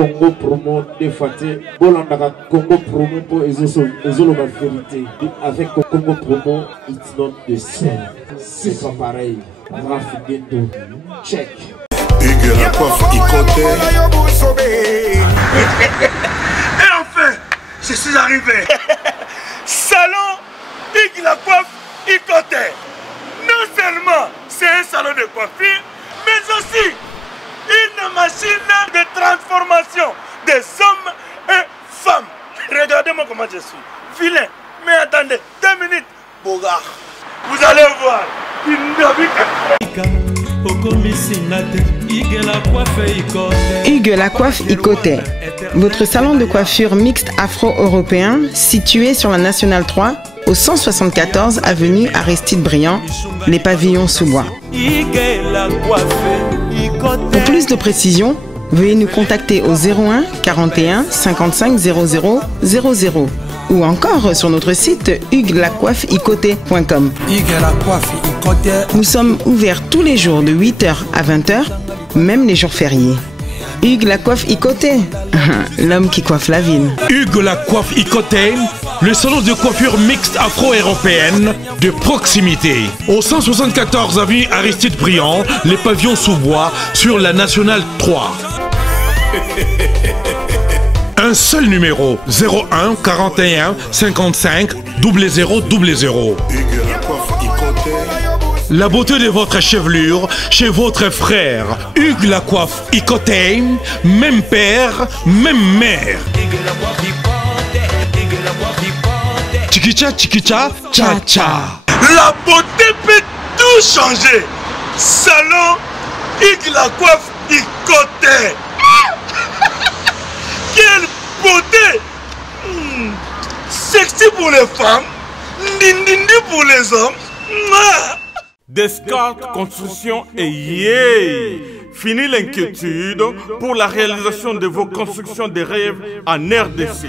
Congo promo des fois bolanda Congo promo pour ezolo la vérité avec Congo promo it's not the same, c'est pas pareil. Raph Gendo check Hugues la coiffe Ikoté. Et enfin je suis arrivé. Salon Hugues la coiffe Ikoté. Non seulement c'est un salon de coiffure, mais aussi une machine de transformation des hommes et femmes. Regardez-moi comment je suis. Vilain. Mais attendez, 2 minutes. Bogart. Vous allez voir. Hugues la coiffe Ikoté. Votre salon de coiffure mixte afro-européen situé sur la Nationale 3 au 174 avenue Aristide Briand, les pavillons sous bois. Pour plus de précisions, veuillez nous contacter au 01 41 55 00 00 ou encore sur notre site hugueslacoiffeikoté.com. Nous sommes ouverts tous les jours de 8h à 20h, même les jours fériés. Hugues la coiffe Ikoté, l'homme qui coiffe la ville. Hugues la coiffe Ikoté, le salon de coiffure mixte afro-européenne de proximité. Au 174 avenue Aristide Briand, les pavillons sous bois sur la Nationale 3. Un seul numéro, 01 41 55 00 00. La beauté de votre chevelure chez votre frère. Hugues la coiffe Ikoté, même père, même mère. Chikicha, chikicha, cha cha. La beauté peut tout changer. Salon Hugues la coiffe Ikoté. Quelle beauté! Sexy pour les femmes, dindindi pour les hommes. Descartes Construction et yay! Fini l'inquiétude pour la réalisation de vos constructions de rêves en RDC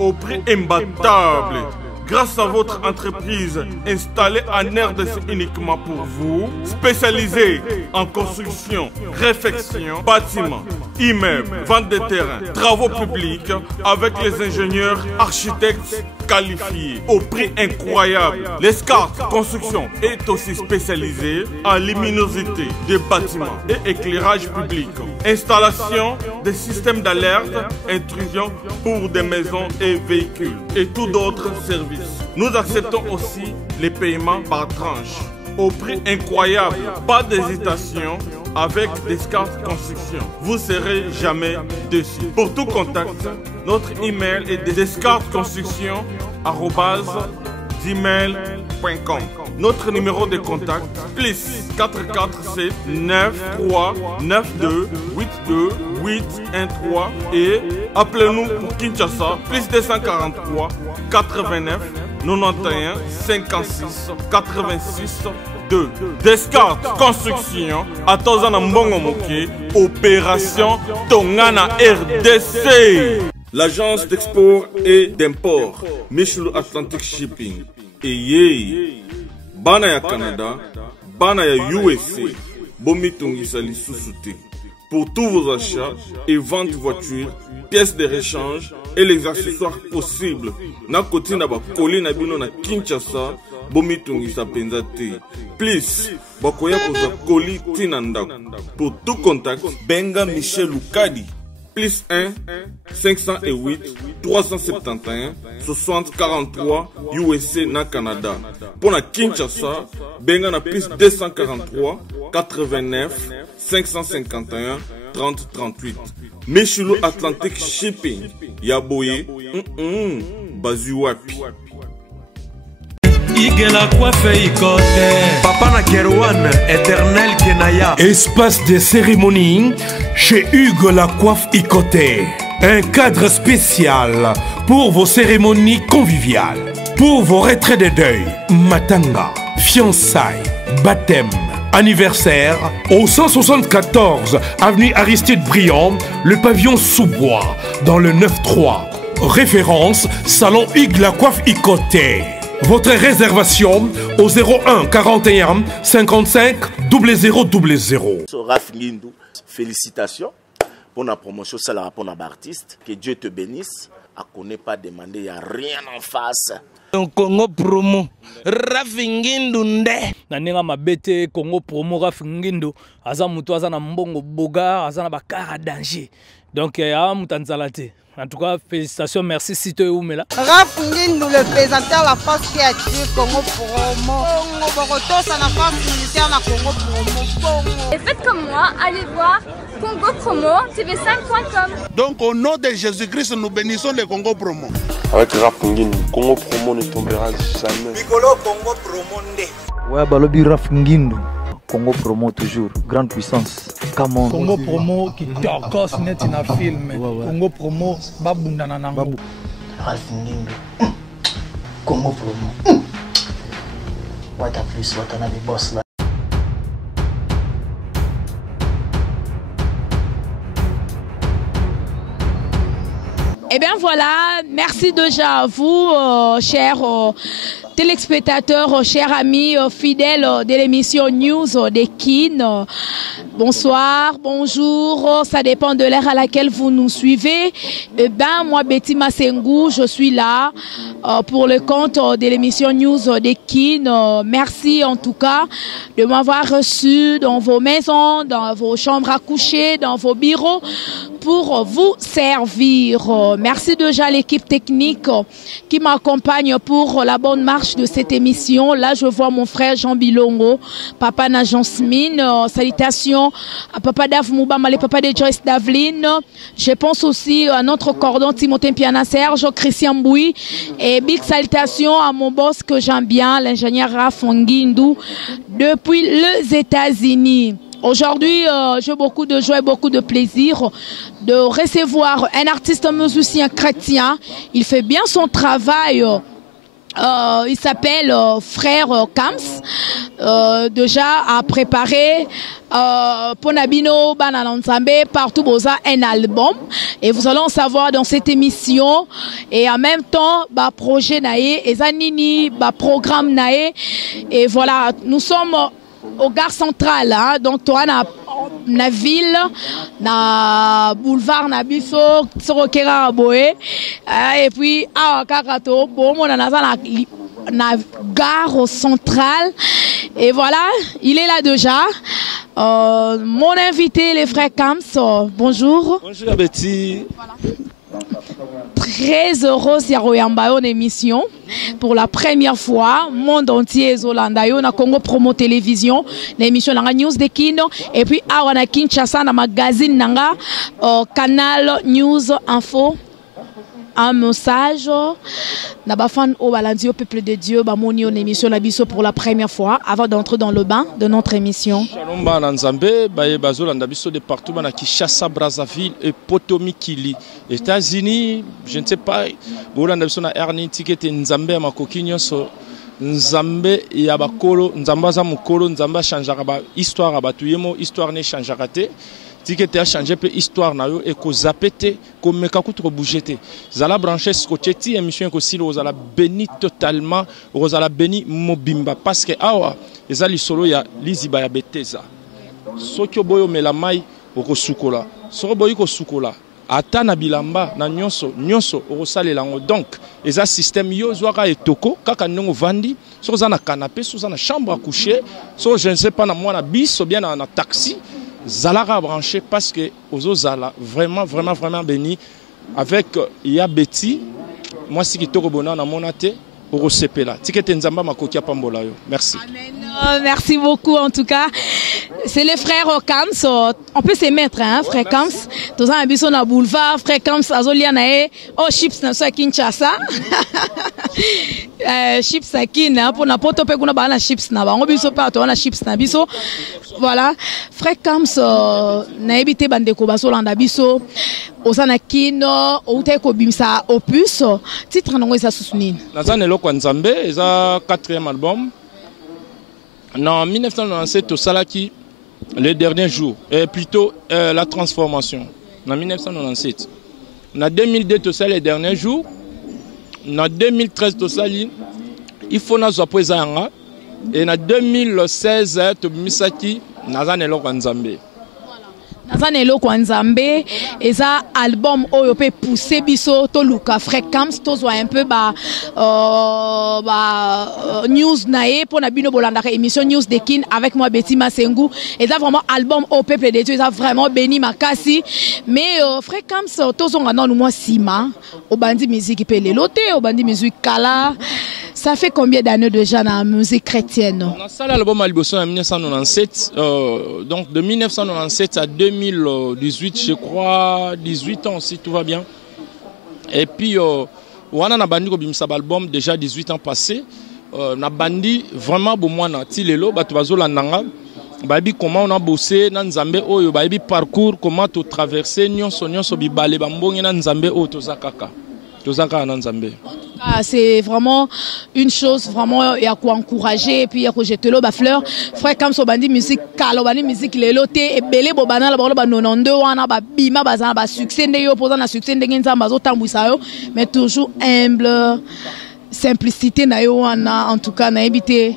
au prix imbattable. Grâce à votre entreprise installée en RDC uniquement pour vous, spécialisée en construction, réfection, bâtiments, immeubles, vente de terrains, travaux publics, avec les ingénieurs architectes qualifiés au prix incroyable. Descartes Construction est aussi spécialisée en luminosité des bâtiments et éclairage public, installation des systèmes d'alerte, intrusion pour des maisons et véhicules et tout d'autres services. Nous acceptons aussi les paiements par tranche au prix incroyable. Pas d'hésitation avec Descartes Construction. Vous ne serez jamais déçus. Pour tout contact, notre email est descartesconstruction@gmail.com. Notre numéro de contact plus 447 93 92 82 813 et appelez-nous pour Kinshasa plus 243 89 91 56 86 2. Descartes Construction à Tozana Mbongo Moké, opération Tongana RDC. L'agence d'export et d'import Michel Atlantic Shipping et yé bana ya Canada, bana ya USA, bomitungisa lisusu te. Pour tous vos achats et ventes de voitures, pièces de rechange et les accessoires possibles. Na koti na ba koli na bino na Kinshasa, bomitungisa penza te. Please, bakoya koza koli tina ndako. Pour tout contact, benga Michel Lukadi. Plus 1 508 371 60 43 USA na Canada. Pour la Kinshasa, benga na plus 243 89 551 30 38. Michelo Atlantic Shipping. Yaboye, Bazuapi. Papa na Kerouan, éternel Kenaya. Espace de cérémonie chez Hugues la coiffe Ikoté. Un cadre spécial pour vos cérémonies conviviales, pour vos retraits de deuil, matanga, fiançailles, baptême, anniversaire. Au 174 avenue Aristide Briand, le pavillon sous bois, dans le 9-3. Référence Salon Hugues la coiffe Ikoté. Votre réservation au 01 41 55 00 00. Raph Gendo, félicitations pour la promotion, c'est la pour l'artiste. Que Dieu te bénisse. À connaît pas demander, il n'y a rien en face. Congo promo Rafingindu nde naninga mabete Congo promo Rafingindu aza mutu aza na mbongo boga aza na bakara danger donc ya mutanzalate. En tout cas, félicitations, merci Sito Oumela. Rafingindu, le présentateur la force créative Congo promo. Congo ça la force militaire na Congo promo. Et faites comme moi, allez voir Congo promo tv5.com. Donc au nom de Jésus-Christ, nous bénissons le Congo promo. Avec Rafingindu, Congo promo ne tombera jamais. Piccolo Congo promo nde. Ouais, balobi Rafingindu. Congo promo toujours, grande puissance. Come on. Congo promo qui torcos net na film. Congo promo babunda na nango. Rafingindu. Congo promo. What a plus, what a boss là. Eh bien voilà, merci déjà à vous, chers téléspectateurs, chers amis fidèles de l'émission News des Kin. Bonsoir, bonjour, ça dépend de l'heure à laquelle vous nous suivez. Eh bien, moi, Betty Massengou, je suis là pour le compte de l'émission News des Kin. Merci en tout cas de m'avoir reçu dans vos maisons, dans vos chambres à coucher, dans vos bureaux pour vous servir. Merci déjà à l'équipe technique qui m'accompagne pour la bonne marche de cette émission. Là, je vois mon frère Jean Bilongo, papa Najan Smine. Salutations à papa Dave Moubama, les papas de Joyce Davline. Je pense aussi à notre cordon Timothée Piana Serge, Christian Boui. Et big salutations à mon boss que j'aime bien, l'ingénieur Rafingindu, depuis les États-Unis. Aujourd'hui, j'ai beaucoup de joie et beaucoup de plaisir de recevoir un artiste musicien chrétien. Il fait bien son travail. Il s'appelle Frère Kams. Déjà à préparer Ponabino Bananansambe partout boza un album. Et vous allez en savoir dans cette émission. Et en même temps, projet nae, ezanini, programme nae. Et voilà, nous sommes au gare centrale, hein? Donc toi na ville, na boulevard na biso, sorokera boé, et puis à Kakato, bon on na gare centrale, et voilà, il est là déjà. Mon invité, les frères Kams, bonjour. Bonjour Betty. Voilà. Très heureuse Yaroyamba en émission pour la première fois monde entier Zolandayo na Congo Promo Télévision l'émission la News de Kino et puis à na Kinshasa na magazine nanga Canal News Info un message na bafan au balandi au peuple de Dieu ba moni en émission la biso pour la première fois avant d'entrer dans le bain de notre émission. Shalom ba Nzambe ba bazolanda biso de partout na Kinshasa, Brazzaville et Potomikili, États-Unis, je ne sais pas bolanda biso na erni ticket Nzambe makoki nyonso Nzambe ya bakolo Nzamba za mukolo Nzamba changeaka ba histoire abatu yemo histoire ne changeaka te. Ticket a changé peu histoire na yo et ko zapete ko meka kutu bougete zala brancher scotcheti émission ko silo zala béni totalement zala béni mobimba parce que awa ezali solo ya liziba ya beteza sokyo boyo melamai oko sukola soko boyo ko sukola ata na bilamba na nyonso okosalela ngo donc eza système yo zwaka etoko kaka ndongo vandi so za na canapé so za na chambre à coucher so je ne sais pas na moi na biso bien na taxi Zalara branché parce que Ozo Zala vraiment béni avec ya Betty moi si kitoko bona na monate au sepela ticket nzamba makoki pambola yo merci. Amen. Merci beaucoup en tout cas. C'est les frères Kams, on peut se mettre hein frère Kams tous en biso na boulevard frère Kams azolia nae oh chips na so Kinshasa. Chips akina pour na poto pe kuna bana chips na bango biso pa to na chips na biso. Voilà, frère Kams na ebité bandeko bazolanda biso osana kino outeko bimsa opus titre nango eza soutenir. Nazane lokwa Nzambe eza 4e album. En 1997 au Salaki les derniers jours et plutôt la transformation. En 1997. En 2002 tout ça les derniers jours. En 2013 tout ça il faut na zopo ezanga et en 2016 to misaki nazane lokwa Nzambe. Nazanelo Kwanzambe, et ça album oyo peut pousser biso to luka fréquence to soit un peu news nae pour na bino bolanda émission news de kin avec moi Betty Masengu, et ça vraiment album au peuple de Dieu, ça vraiment béni makasi, mais fréquence to zonga non moi sima au bandi musique pe lelote au bandi musique kala. Ça fait combien d'années déjà dans la musique chrétienne? On a ça l'album Alboson en 1997, donc de 1997 à 2018, je crois, 18 ans si tout va bien. Et puis, on a bandi album déjà 18 ans passés. On a bandi vraiment pour moi na tilelo, batubazo la nanga. Baby comment on a bossé dans Nzambe oyo, baby parcours comment tu traverser nyonso bibale bambongi na Nzambe o tozakaka. Tozaka na Nzambe. C'est vraiment une chose vraiment il y a quoi encourager et puis il y a quoi jeter l'eau fleur frère comme so bandi musique kalo bandi musique leloté et belé bobana la bolo ba 92 wana ba bima bazana ba succès ndeyo posant na succès ndenge nzamba zo tambwisa yo mais toujours humble simplicité na yo wana en tout cas na ebité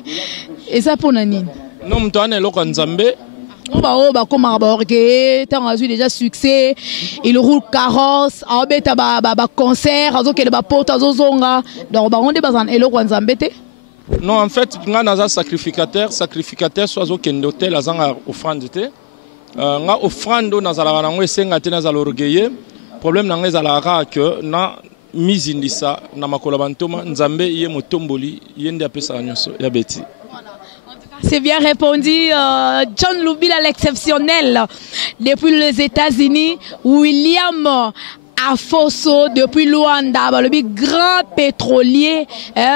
et ça pour nani non mtwane loko Nzambe. On va comme aborder, tant a eu déjà succès, il roule carrosse, a obéta ba concert, a que ba porte a zonga, donc on est bazan elo Kwanzambete. Non en fait, nga naza sacrificateur soit zo kende hotel azanga offrande te. Nga offrande nazala na ngwe senga te nazala orgueilleux. Problème na ngezala que na mise indisa na makola bantoma Nzambe ye motomboli yende apesa nyonso ya beti. C'est bien répondu, John Lubila l'exceptionnel depuis les États-Unis, William Afoso depuis Luanda, le grand pétrolier,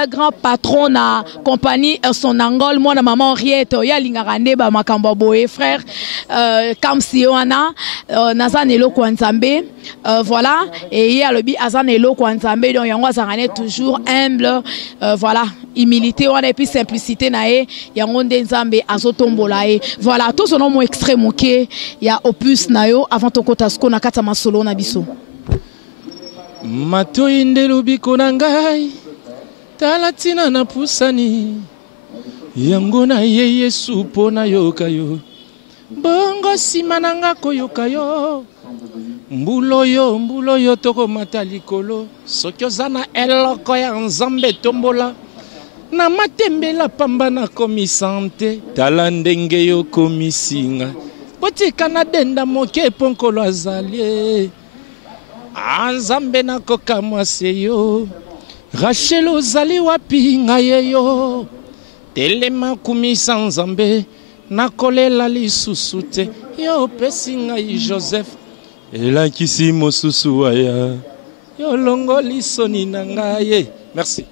grand patron de la compagnie son Angol, moi na maman Henriette, ya lingarande ba makamba boye frère Kamsioana, Nazanelo Kwanzambe, voilà, et il y a le bi Azanelo Kwanzambe, donc yango azarane toujours humble, voilà, humilité et puis simplicité nae, yango Nzambe azotombola e, voilà, tout son nom extrême ok, il y a opus nayo avant to kotasko na kata masolo na biso. Matoi ndelubiko na ngai talatina na pusani yango na ye Yesu pona yoka yo bongo sima na nga koyoka yo mbulo yo toko matalikolo soki oza na eloko ya Nzambe tombola na matembela pamba na komisante tala ndenge yo komisinga botika na denda moke ponkolo azalie Nzambe na koka mwase yo Rachel ozali wapi ngaye yo telema kumisa Nzambe nakolela lisusu te yo pesi ngai Joseph elakisi mosusu aya yo longoli soni na ngai. Merci.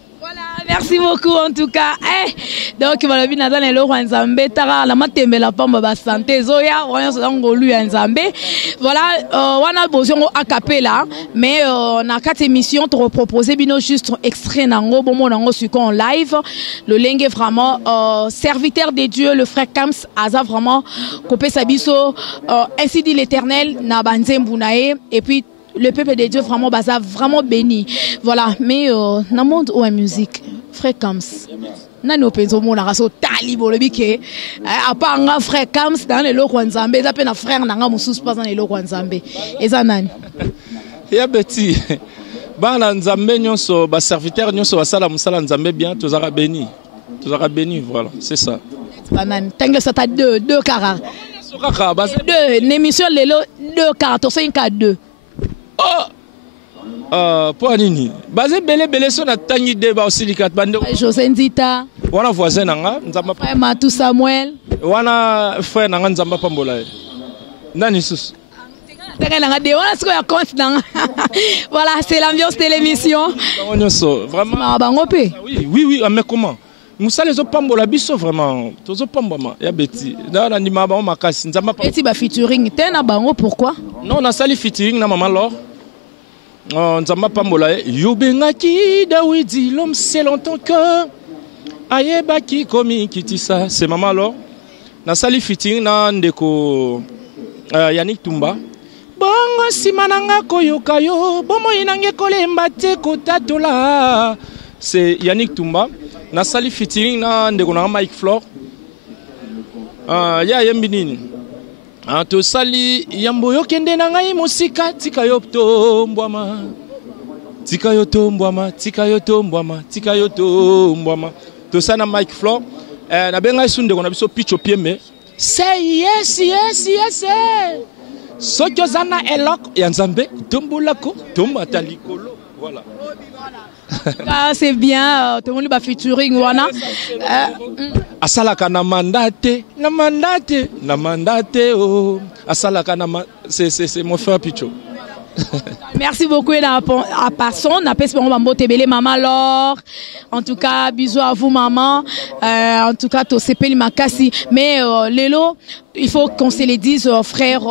Merci beaucoup en tout cas. Donc voilà, bien dans les lois Nzambe, tara la matembe la pamba ba santé zoya, voyons ça ngolu Nzambe. Voilà, on a besoin a cappella, mais on a 4 émissions te reproposer bino juste extrait nango bon mon nango sur en live. Le lingue est vraiment serviteur de Dieu, le frère Kams aza vraiment copé sabiso ainsi dit l'Éternel na banzembunae et puis le peuple de Dieu vraiment baza vraiment béni. Voilà, mais dans le monde où la musique frère Kams nani penzo mona raso tali bolobike à part nga frère Kams dans les loko Nzambe ça pe na frère nanga mususu pas dans les loko Nzambe eza nani ya beti bana Nzambe nyonso ba serviteur nyonso basala musala Nzambe bien tozaka béni voilà c'est ça banani tango ça ta deux kara sokaka bas deux émission lelo 2 cartes 5 à 2 pour nini basé belé so na tangi débat aussi likat bande José Nzita wana voisin nanga Nzamba frère Matou Samuel wana frère nanga Nzamba pambola nani sus voilà c'est l'ambiance de l'émission vraiment oui mais comment Moussa les opambola biso vraiment tozo pambama ya beti na ndima ba makasi Nzamba beti ba featuring tena bango pourquoi non na sali featuring na maman Laure Nzamba pambola yobengaki Dawidi l'homme c'est longtemps que ayebaki komi kitisa c'est maman Laure na sali featuring na ndeko Yannick Tumba bongo simananga koyoka yo bomo inange kolemba te kotatola c'est Yannick Tumba na sali featuring na ndeko na Mike Flore ya yembi nini To sali yambo yo kende na ngai musika tika yo tombwama. Tika yo tombwama, tika yo tombwama, tika yo tombwama. To sana Mike Flow na benga sunde kona biso pitch au pied mais say yes yes yes. Soki ozana eloko ya Nzambe tombulako tombata likolo. Voilà. Ah, c'est bien, tout le monde va featuring wana. Asalaka na mandate, na mandate, na mandate oh. Asalaka na c'est mon frère Picho. Merci beaucoup à personne. Maman Laure. En tout cas, bisous à vous maman. En tout cas, to sepeli makasi. Mais Lelo, il faut qu'on se le dise frère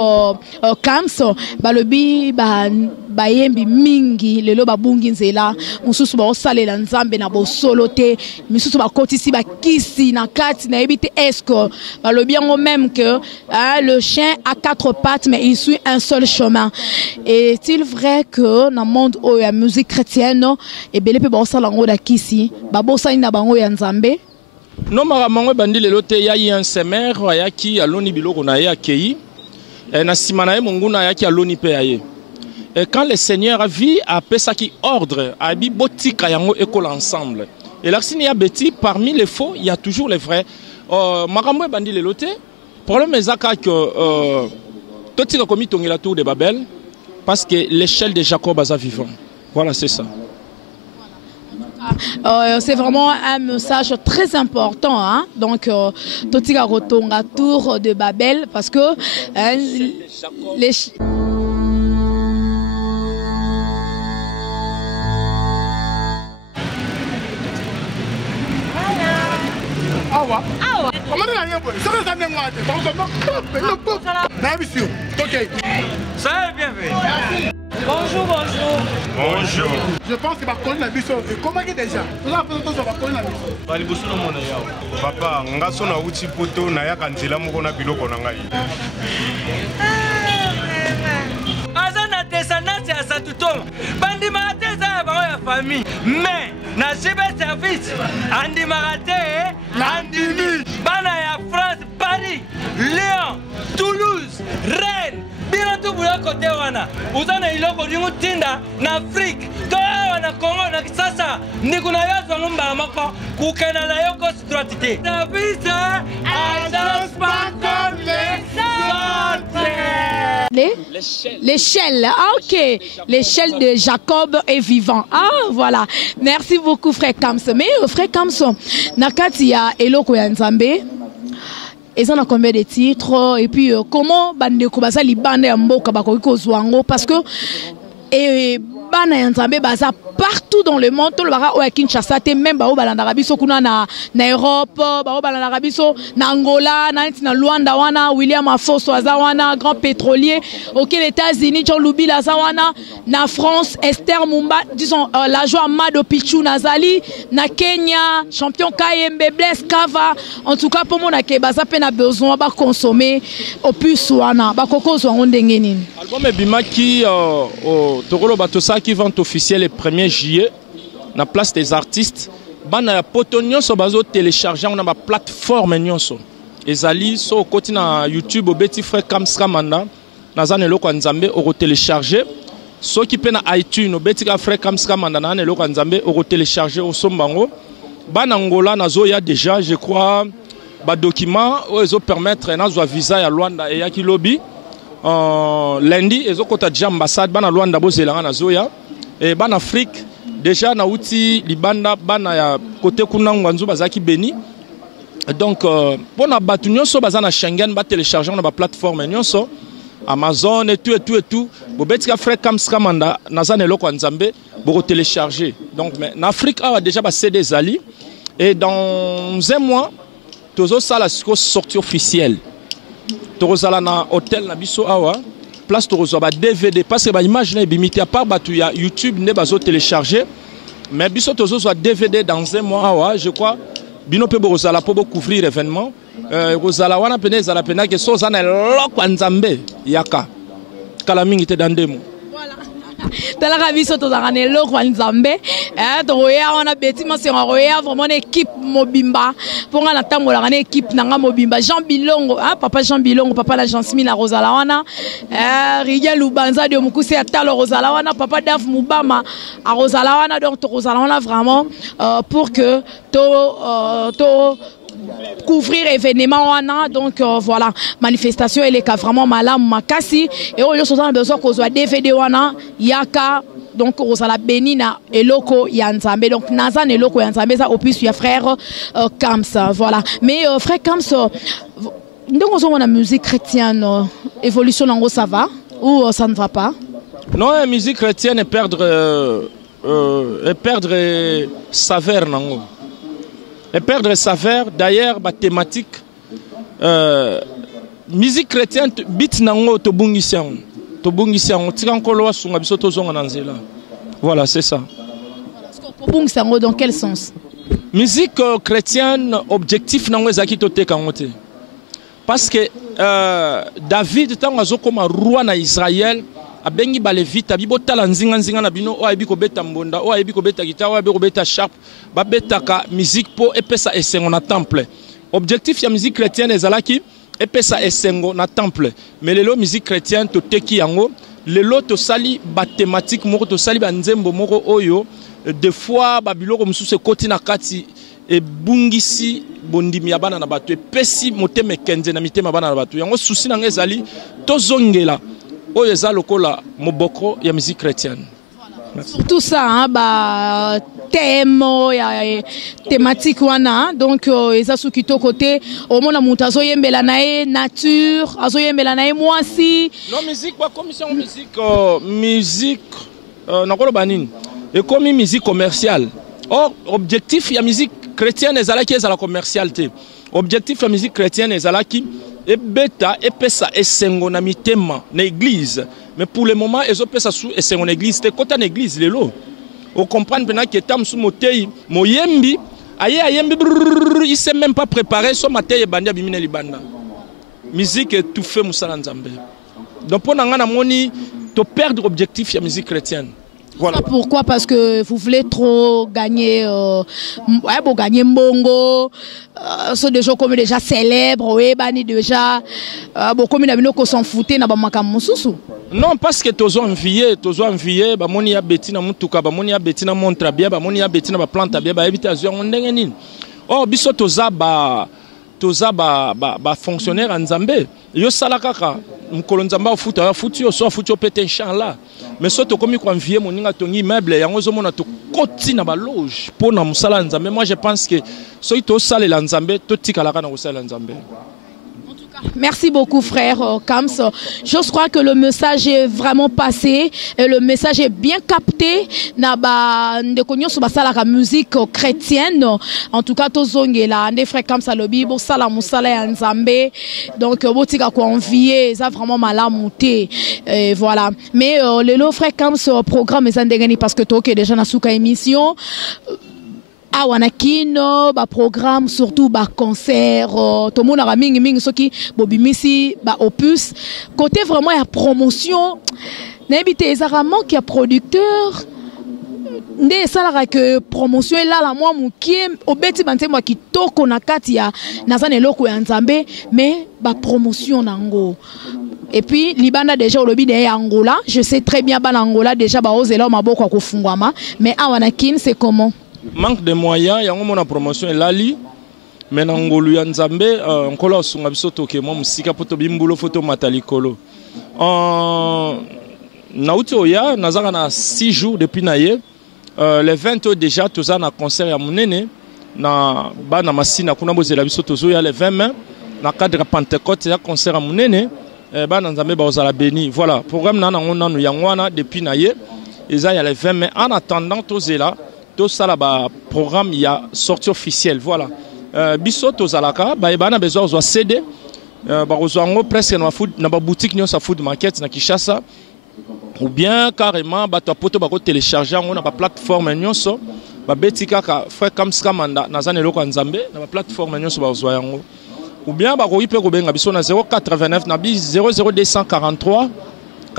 Kams. Balobi bayembi mingi Lelo babungi nzela. Mususu ba osalela Nzambe na bo solote. Mususu ba kotisi ba kisi na kati na ebite esco. Balobi yango même que le chien a 4 pattes mais il suit un seul chemin. Et est-il vrai que dans le monde où la musique chrétienne et belé pe ba osala ngo da kisi ba bosa ina bango ya Nzambe? Non maramango bandi lelo te ya un semer ya ki aloni biloko na ya kei. Na simana ye monguna ya ki aloni pe ya ye. Et quand le Seigneur a vu a pesa ki ordre a bi botika yango école ensemble. Et là s'il y a bêtis parmi les faux, il y a toujours les vrais. Maramango bandi lelo te. Problème ezaka que totika komi tongi la tour de Babel. Parce que l'échelle de Jacob est vivant. Voilà, c'est ça. C'est vraiment un message très important. Hein? Donc, Totika Rotonga Tour de Babel, parce que les... Awa. Comment on a rien pour ça? Ça vient moi. Ça va bien fait. Bonjour, bonjour. Bonjour. Je pense que ma collègue la mission. Comment est déjà? Vous avez fait ma collègue la mission. Bali bosu no mona yao. Papa, ngaso na uti poto na ya kanzela moko na biloko na ngai. Azana descendance ya Satutoma. Bandi marate za ba ya famille. Mais na jibe service andi marate landimi. Bana ya France, Paris, Lyon, Toulouse, Rennes. Bina tu buya kote wana. Uzana iloko ringu tinda na Afrique. Toa wana Congo na Kisasa. Nikuna yazo ngumba mako. Kukena na yoko situatite. Service agence pas comme l'échelle. Ah, ok. L'échelle de Jacob est vivant. Ah, voilà. Merci beaucoup, frère Kamso. Mais, frère Kamso, nakati ya eloko ya Nzambe. Ils ont combien de titres? Et puis, comment bande kobasa li bande ya mboka bakoki zwango? Parce que, bana ya Nzambe baza partout dans le monde, tout le bara au Kinshasa te même ba au balanda biso kuna na Europe, ba au balanda biso na Angola, na Luanda wana William Afoso azawana grand pétrolier, OK les États-Unis John Lubila azawana, na France Esther Mumba, disons la joie Mado Pichu Nazali, na Kenya champion Kayembe Blaise Kava, en tout cas pour mon ke baza pe na besoin ba consommer au plus wana ba kokozo ndenge nini. Album Bimaki Tokolo Batosa qui vente officiel le 1er juillet na place des artistes bana ya poto nyonso bazo télécharger on a ma plateforme nyonso ezali so koti na YouTube obeti frère Kamskamanda nazana eloko Nzambe oko télécharger so ki pe na iTunes obeti ka frère Kamskamanda na eloko Nzambe oko télécharger au sombango bana Angola nazo ya déjà je crois ba document ozo permettre nazo visa ya Luanda et ya Kilobi lundi ezo kota déjà ambassade bana Luanda bozelanga nazoya et ban Afrique déjà na uti libanda bana ya côté kuna ngwanzu bazaki beni donc pona batu nyonso bazana Schengen ba télécharger na ba plateforme nyonso Amazon et tout bobetika frère Kamskamanda nazana eloko Nzambe boko télécharger donc mais en Afrique a déjà ba CD zali et dans un mois tozo sala sortie officielle Torozala na hôtel na biso awa place Torozo ba DVD parce que ba image na bimité à part batu ya YouTube ne bazo télécharger mais biso tozo soit DVD dans un mois awa je crois bino pe borozala po couvrir événement rozala wana pene zala pena que so zana loko Nzambe yaka kala mingi te dandemo. Voilà. talaka biso tozalaka na eloko ya nzambe tokoya wana beti masengo akoya vraiment na équipe mobimba mpo nga natambolaka na équipe na nga mobimba Jean Bilongo papa Jean Bilongo papa la Jansmine akozala wana Rigia Lubanza de Mukuse atalo akozala wana papa Daf Mubama akozala wana donc tokozala wana vraiment pour que couvrir événement wana donc voilà manifestation elle est vraiment malamu makasi et on a besoin qu'on soit DVD wana yaka donc ozala béni na eloko ya nzambe donc naza na eloko ya nzambe ça au plus ya frère Kams voilà mais frère Kams donc on a musique chrétienne évolution nango ça va ou ça ne va pas? Non, la musique chrétienne est perdre saveur nango. Et perdre saveur d'ailleurs ba thématique musique chrétienne bit nango to bungisian tikankolo sunga biso to zonga nanzela. Voilà, c'est ça. Bungisian dans quel sens? Musique chrétienne objectif nango ezaki to tekangote. Parce que David tango azokoma roi na Israël abengi balevita bibotala nzinga na bino o ayebi kobeta mbonda o ayebi kobeta guitare o ayebi kobeta sharp babetaka musique po epesa esengo na temple. Objectif ya musique chrétienne ezalaki epesa esengo na temple. Mais lelo musique chrétienne to teki yango lelo to sali ba thématique moko to sali ba nzembo moko oyo des fois babiloko mususu koti na kati e bungisi bondimi ya bana na bato epesi motema kenze na mitema bana na bato yango susi na ngezali to zongela oyo eza lokola moboko ya musique chrétienne. Tout ça hein, ba thème ya thématique wana donc eza suki to côté au mona mutu azoyembela nae nature azoyembela nae mwasi non musique ba commission musique nakolo banini et comme musique commerciale. Or objectif ya musique chrétienne ezalaki ezala commercialité. Objectif la musique chrétienne ezalaki ebeta epesa esengo na mitema na église. Mais pour le moment ezopesa sous esengo na église te kota na église lelo. On comprend maintenant que tam sous motei moyembi ayembi il s'est même pas préparé so matei bandia bimine libanda. Musique étouffée musala nzambe. Donc pour nanga na moni to perdre objectif ya musique chrétienne. Voilà. Pourquoi? Parce que vous voulez trop gagner, bon, gagner mbongo, sont des gens comme déjà célèbres, ouais, bani déjà, bon, comme ils n'ont s'en fouter, n'a pas manqué mususu. Non, parce que tous envié, bah moni a betina mutuka, bah moni a betina montre bien, bah moni a betina bah plante bien, bah éviter azur on dengenin. Oh, biso toza ba fonctionnaire en Zambé. Yo salakaka, mkolonzamba futa futi yo so futi opete inchallah. Mais soto komi ko envier moninga tongi meuble yango zo mona to koti na ba loge pona musala nzambe. Moi je pense que so to sale la nzambe to tikalaka na usala nzambe. Merci beaucoup frère Kams. Je crois que le message est vraiment passé et le message est bien capté. Naba ndekonyo so basala ka musique chrétienne. En tout cas tozongela nde frère Kams alobi bo sala musala ya nzambe. Donc botika ko envier ça vraiment malamuté. Voilà. Mais lelo frère Kams programme ezandengani parce que toke déjà na suka émission. Awanakino ba programme surtout ba concert tout monde a mingi soki bobimisi ba opus côté vraiment ya promotion n'habité ezarament qui a producteur ndé sala que promotion là la moi mukie obeti bante moi kitoko na kati ya nazane loko ya nzambe mais ba promotion nango. Et puis libanda déjà olobi de Angola, je sais très bien ba Angola déjà ba ozela maboko ko fungwama mais awanakin c'est comment? Manque de moyens, il y a une promotion et lali. Mais dans Ngolu ya Nzambe, on a sunga biso toke mo musika poto bimbulo photo matalikolo. Na utoya nazaka na 6 jours depuis naye. Les 20 déjà tous na concert ya munene na bana masina kuna bozela biso tozo ya les 20 mai na cadre Pentecôte ya concert ya munene bana Nzambe ba ozala béni. Voilà, programme na ngona no yangwana depuis naye. Eza ya les 20 mai en attendant tozela tout ça là programme il y a sortie officielle voilà biso tozalaka ba bana besoin de CD ba rozwango presque na ba boutique nyo sa food market na Kinshasa ou bien carrément ba to poto ba ko télécharger on na ba plateforme nyonso ba betika ka frère Kams Kamanda na zane loko nzambe na ba plateforme nyonso ba rozwango ou bien ba ko ipe ko benga biso na 089 na bi 00243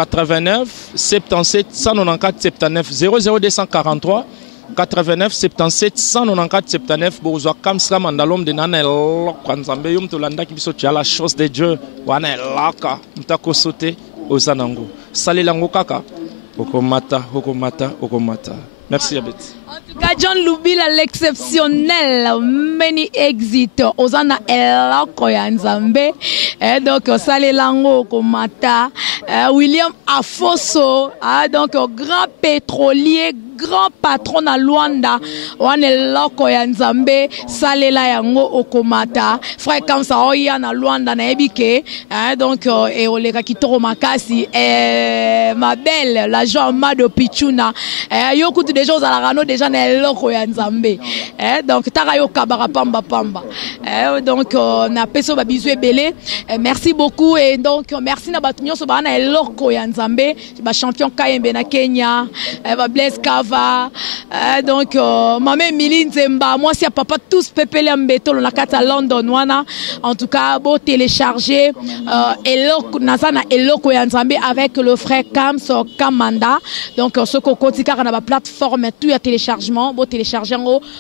89 77 194 79 00243 89 77 194 79 Bourgeois Kamsra Mandalom de Nana Elok Nzambe Yum Tolanda Kibiso Tia la chose de Dieu Wana Elaka Mtako Sote Ozanango Salé Lango Kaka Okomata Okomata Okomata. Merci Abet. En tout cas, John Lubila, l'exceptionnel, many exit, Ozana Eloko ya Nzambe, donc Salé Lango Komata, William Afoso, donc grand pétrolier, grand patron à Luanda, Wan Eloko ya Nzambe, Salé la yango Okomata, frère Kamsa Oya na Luanda na ebike, donc et Oleka Kitoro Makasi, ma belle, la Jean Mado Pichuna, yokutu des choses à la rano déjà na eloko ya Nzambe, donc tarayo kabara pamba pamba, donc na peso ba bizu ebele, merci beaucoup et donc merci na batunyo so ba na eloko ya Nzambe, ba champion Kayembe na Kenya, ba Blaise Kava, donc maman Emily Nzemba, moi si papa tous pepele mbeto na kata London wana, en tout cas beau télécharger eloko nazana eloko ya Nzambe avec le frère Kamso Kamanda, donc ce kokoti car na ba plateforme tout à téléchargement, beau télécharger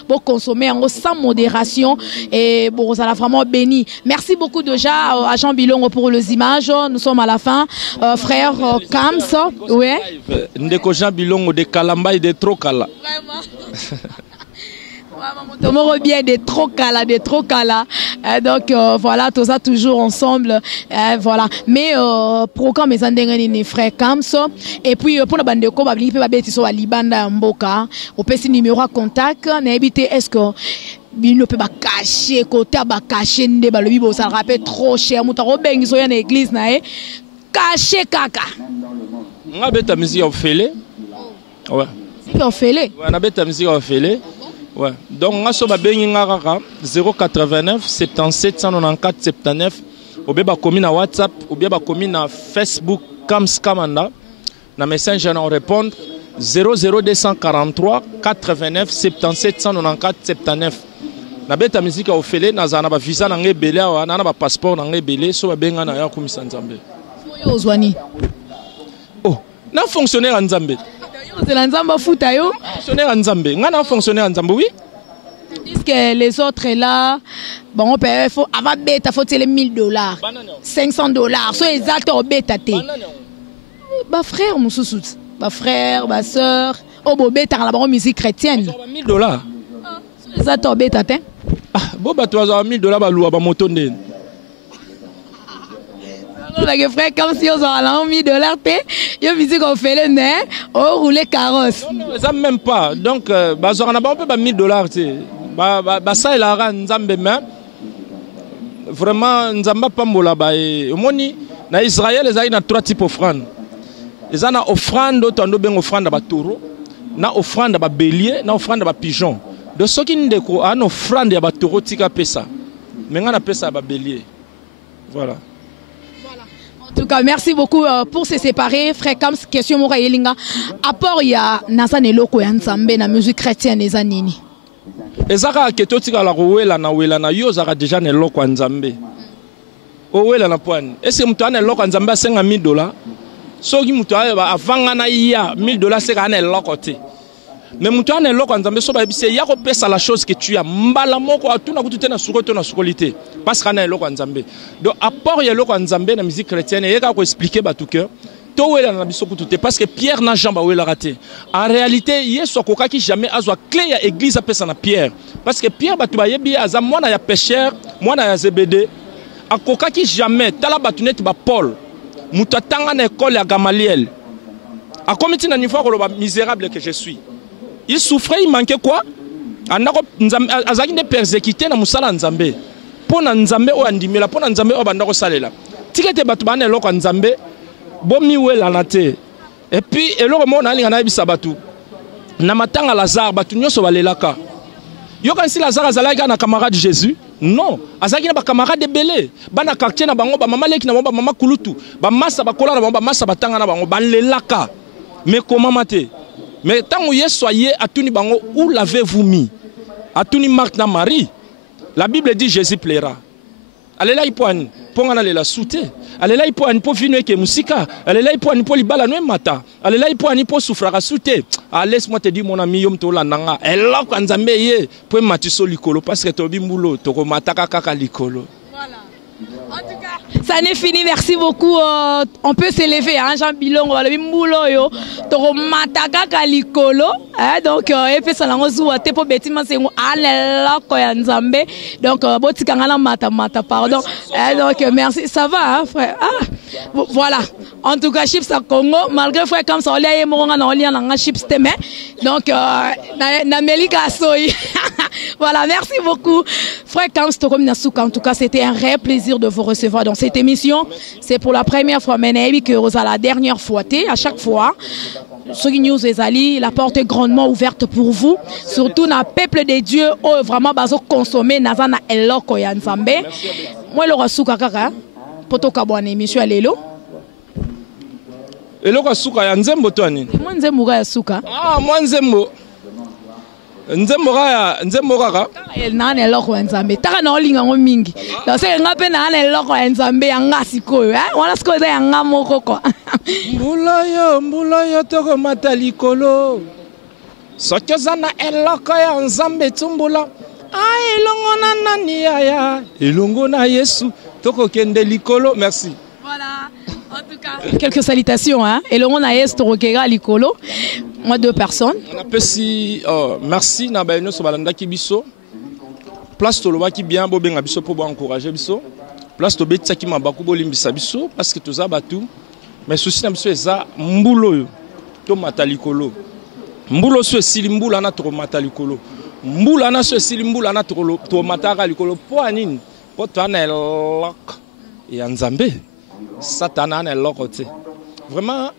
beau consommer sans modération et bon ça l'a vraiment béni. Merci beaucoup déjà à Jean Bilongo pour les images. Nous sommes à la fin, frère Kamso, ouais. Ndeko Jean Bilongo de Kalamba et de Trokala. Vraiment. Bien des trop cala. Donc voilà, tout ça toujours ensemble. Voilà. Mais programme mes andengani frère Kamso. Et puis pour la bande de Koba, il peut pas so Libanda Mboka. Au petit numéro à contact. N'habitez est-ce que il ne peut pas cacher côté ba cacher ndé ba le bibo ça rappelle trop cher. Mutaro bengi so yana église na e. Cacher kaka. On beta musique au félé. Ouais. C'est au félé. Ouais, on beta musique au félé. Ouais. Donc, on a 089 77 194 79. Ou bien, on a WhatsApp, ou bien, on a Facebook, Kams Kamanda. Dans Messenger, on répond 00243 89 77 194 79. Na beta musique au félé, na zana ba visa na ngebele, na ba passeport na ngebele, so ba benga na ya komisa Nzambe. Oh, na fonctionnaire en Nzambe. C'est l'Anzamba Foutayo. Fonctionnaire en Nzambe. On a fonctionnaire en Nzambe, oui. Disent que les autres là, bon, il faut avoir bêta, faut les $1000, $500. Soit les actes au bêta. Bah frère, mon sous bah frère, bah soeur, oh bon bêta la bonne musique chrétienne. $1000. Les actes au bêta, ah, bon bah tu as $1000 bah loua bah moto ndé. Les frères, comme si on avait $1000, il y a musique qu'on fait le nez, on roule carrosse. Non, ça même pas. Donc, bah, on a pas $1000. Bah, ça, il a un Nzambe, mais vraiment, Nzamba Pambola, bah, au moni, na Israël, ils ont 3 types d'offrandes. Ils ont une offrande, d'autres ont une offrande à taureau, une offrande à bélier, une offrande à pigeon. De ceux qui ont une offrande à taureau, tika pesa. Mais on a pesa à bélier. Voilà. En tout cas, merci beaucoup pour se séparer. Frère Kams, question Mora Yelinga. Apport il y a Nazane Loko Nzambe na musique chrétienne les anini. Ezaka ketotika la rowela na yo zaka déjà ne loko Nzambe. Owela na poane. Est-ce que mtu ane loko Nzambe $5000? Soki mtu avanga na iya $1000 c'est ane loko te. Mais mtu ane loko Nzambe so ba bise ya ko pesa la chose que tu as mbala moko atuna kutute na sukoto na sukolité parce qu'ana loko Nzambe. Donc apport ya loko Nzambe na musique chrétienne et ka ko expliquer ba tout cœur. To wela na biso kutute parce que Pierre n'a jamais wela raté. En réalité, yeso koka ki jamais azwa clé ya église a pesa na Pierre parce que Pierre batu ba yebi aza mwana ya pécheur, mwana ya Zébédée. Akoka ki jamais tala batunet ba Paul. Mutatanga na école ya Gamaliel. A comité na niveau ko ba misérable que je suis. Il souffrait, il manquait quoi? Azaki ne persécuté na musala Nzambe. Pona Nzambe o andimela, pona Nzambe o bandako salela. Tikete batu bana eloko Nzambe, bomi wela na te. Et puis eloko mo na linga na bisa batu. Na matanga Lazare batu nyoso balelaka. Yo kan si Lazare azalaki na camarade Jésus? Non, azaki na ba camarade belé. Bana quartier na bango ba mama leki na ba mama kulutu. Ba massa ba kola na ba massa batanga na bango banlelaka. Mais comment mater? Mais tant que vous soyez à tout bango, où l'avez-vous mis? À tout Marc na Marie. La Bible dit Jésus plaira. alela ipoani pongana lela sute alela ipoani po vino eke musika alela ipoani po libala no mata alela ipoani po souffraka sute laisse-moi te dire mon ami yom to landanga eloko nzambe ye po matiso likolo parce que tobi mbulo to ko mataka kaka likolo. Ça n'est fini, merci beaucoup. On peut s'élever, hein, Jean Bilongo, le bimbulo yo, toro mataka kalikolo, donc et puis ça l'angozu ate po betima c'est alela ko ya nzambe, donc botika ngana mata pardon. Donc merci, ça va hein, frère. Ah, voilà. En tout cas chips à Congo, malgré frère comme ça on l'a moronga na olia na chips teme. Donc na melika soy. Voilà, merci beaucoup. Frère Kamstokom Nasuka, en tout cas c'était un réel plaisir de vous recevoir dans cette émission. C'est pour la première fois, mais que la dernière fois, à chaque fois, sur News Ezali, la porte est grandement ouverte pour vous. Surtout dans le peuple des dieux, où vraiment bazo consommer nazana eloko ya nzambe. Moi le rasuka kaka, poto kabwana émission alelo. Eloko suka ya nzembo to ani? Moi nzembo ya suka. Ah, moi nzembo. Nzembo kaka nane eloko ya nzambe taka na olinga ngo mingi donc c'est ngape na eloko ya nzambe ya ngasi koyo wana siko eza ya nga moko kwa mbula yo toko mata likolo soki oza na eloko ya nzambe tumbula elongo na nani yaya elongo na Yesu toko kende likolo. Merci. Voilà, en tout cas quelques salutations hein. Elongo na Yesu toko kega likolo. Moi, 2 personnes. On appelle si merci na baino so balanda ki biso. Place to loba ki bien bo benga biso pour encourager biso. Place to betsa ki mabaku bo limbisa biso parce que toza batu. Mais souci na biso eza mbulo yo to matalikolo. Mbulo so esili mbula na to matalikolo. Mbula na so esili mbula na to mataka likolo po anini? Po to na elok ya nzambe. Satana na elok te. Vraiment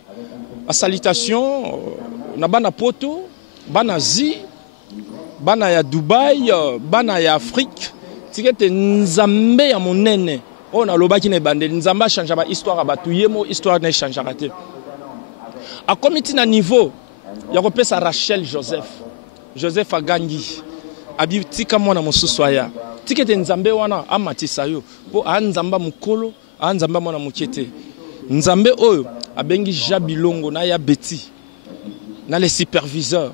a salutation na bana poto, bana Asie, bana ya Dubaï, bana ya Afrique. Tikete nzambe ya monene. On a loba ki ne bande nzamba change ba histoire ba tuyemo histoire ne change raté. A comité na niveau ya kopesa Rachel Joseph Agangi. Abi tika mwana mosusu aya. Tikete nzambe wana amatisa yo po anzamba mukolo, anzamba mwana mukete. Nzambe oyo abengi Jabilongo na ya Betty. Na les superviseurs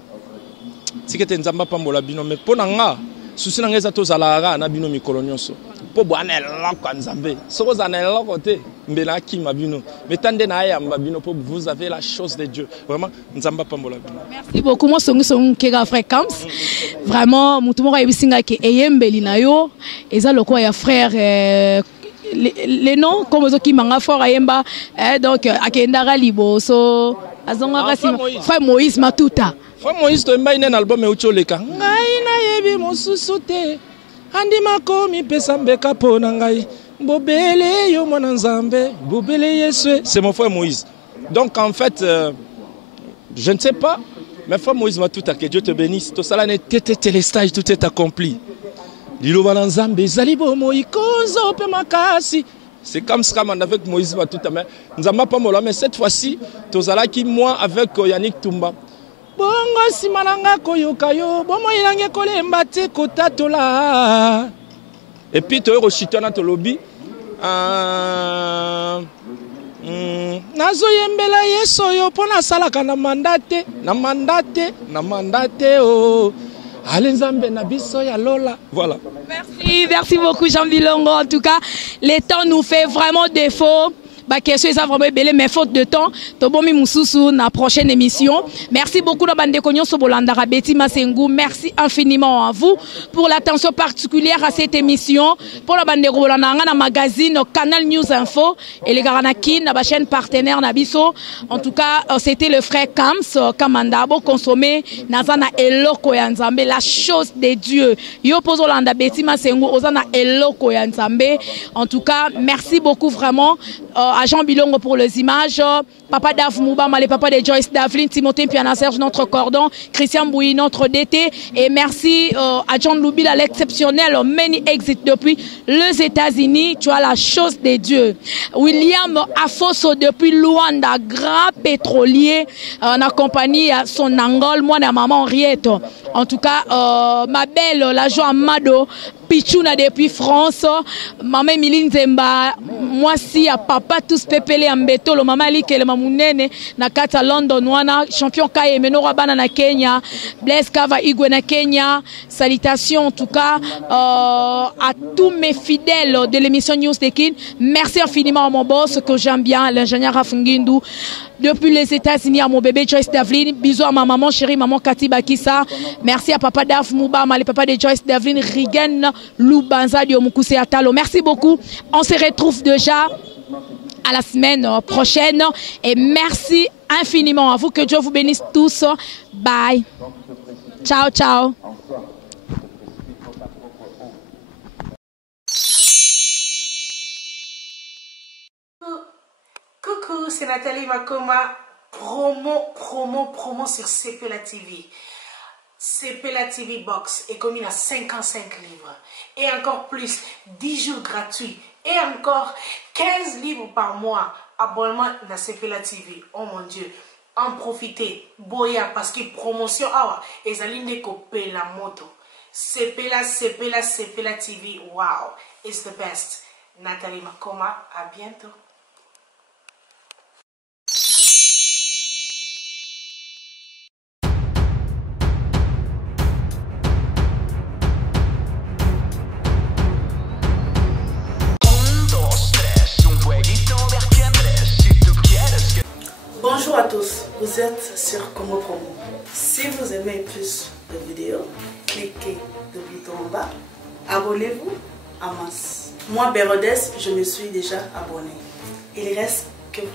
tikete nzamba pambola bino mais pona nga susi na ngeza to zalaka na bino mikolo nyonso po bwana eloko nzambe soko za na eloko te mbela kima bino metande na ya mbabino po vous avez la chose de Dieu vraiment nzamba pambola bino. Merci beaucoup. Moi songi kega fréquence vraiment mutu moko yebisinga ke eyembeli na yo eza loko ya frère les noms comme zo ki manga fort ayemba donc akendara liboso Frère Moïse Matuta. Frère Moïse to mba ine na album e ucholeka. Ngai na yebi mosusu te. Andi makomi pesa mbeka pona ngai. Bobele yo mwana nzambe, bobele Yesu. C'est mon frère Moïse. Donc en fait je ne sais pas mais frère Moïse Matuta que Dieu te bénisse. To sala ne tete les stages tout est accompli. Lilo bana nzambe zalibo moikozo pe makasi. C'est comme ça avec Moïse Matuta. Nzamba Pamola, mais cette fois-ci, tozalaki moi avec Yannick Tumba. Bongo simananga koyokayo, bomo ilange kolemba te kotatola. Et puis tu es tolobi. Nazo yembela yeso yo pona salaka na mandate, oh. Voilà. Merci beaucoup Jean Bilongo. En tout cas, le temps nous fait vraiment défaut. Bah, question est vraiment belé, mais faute de temps, Tobomi Moussousou, na prochaine émission. Merci beaucoup, la bande de Cognon Sobolandara, Betty Massengou. Merci infiniment à vous pour l'attention particulière à cette émission. Pour la bande de Rolandanga, na magazine Canal News Info et les Garanakin, la chaîne partenaire Nabiso. En tout cas, c'était le frère Kams, Kamandabo, consommé, Nazana Eloko Yanzambe, la chose des dieux. Yo Pozolanda, Betty Massengou, Ozana Eloko Yanzambe. En tout cas, merci beaucoup vraiment. À Jean Bilongo pour les images, Papa Daf Moubama, les papas de Joyce Davlin, Timothée Piana Serge, notre cordon, Christian Bouy, notre DT, et merci à John Loubil, à l'exceptionnel Many Exit depuis les États-Unis. Tu as la chose des dieux. William Afoso depuis Luanda, grand pétrolier, en accompagné à son Angol, moi et maman Henriette. En tout cas, ma belle, la joie Amado, Pichouna depuis France, maman Emiline Zemba, moi si à papa tous pepele ambeto, le maman Likele Mamunene, na kata London wana, champion Kaye Menora Bana na Kenya, Blaise Kava Igwe na Kenya, salutations en tout cas à tous mes fidèles de l'émission News de Kin. Merci infiniment à mon boss que j'aime bien, l'ingénieur Rafungindu. Depuis les États-Unis à mon bébé Joyce Davlin, bisous à ma maman chérie, maman Cathy Bakissa. Merci à papa Daf Moubama, le papa de Joyce Davlin, Rigen Loubanza Diomukuse Atalo. Merci beaucoup. On se retrouve déjà à la semaine prochaine. Et merci infiniment à vous. Que Dieu vous bénisse tous. Bye. Ciao, ciao. Coucou, c'est Nathalie Makoma. Promo sur CPLA TV. CPLA TV Box est commis à 55 livres. Et encore plus, 10 jours gratuits. Et encore 15 livres par mois. Abonnement à CPLA TV. Oh mon Dieu. En profitez. Boya parce que promotion. Ah, et Zaline Kopé la moto. CPLA TV. Wow. It's the best. Nathalie Makoma. À bientôt. Bonjour à tous, vous êtes sur Congo Promo. Si vous aimez plus de vidéos, cliquez le bouton en bas, abonnez-vous en masse. Moi, Bérodes, je me suis déjà abonné. Il reste que vous.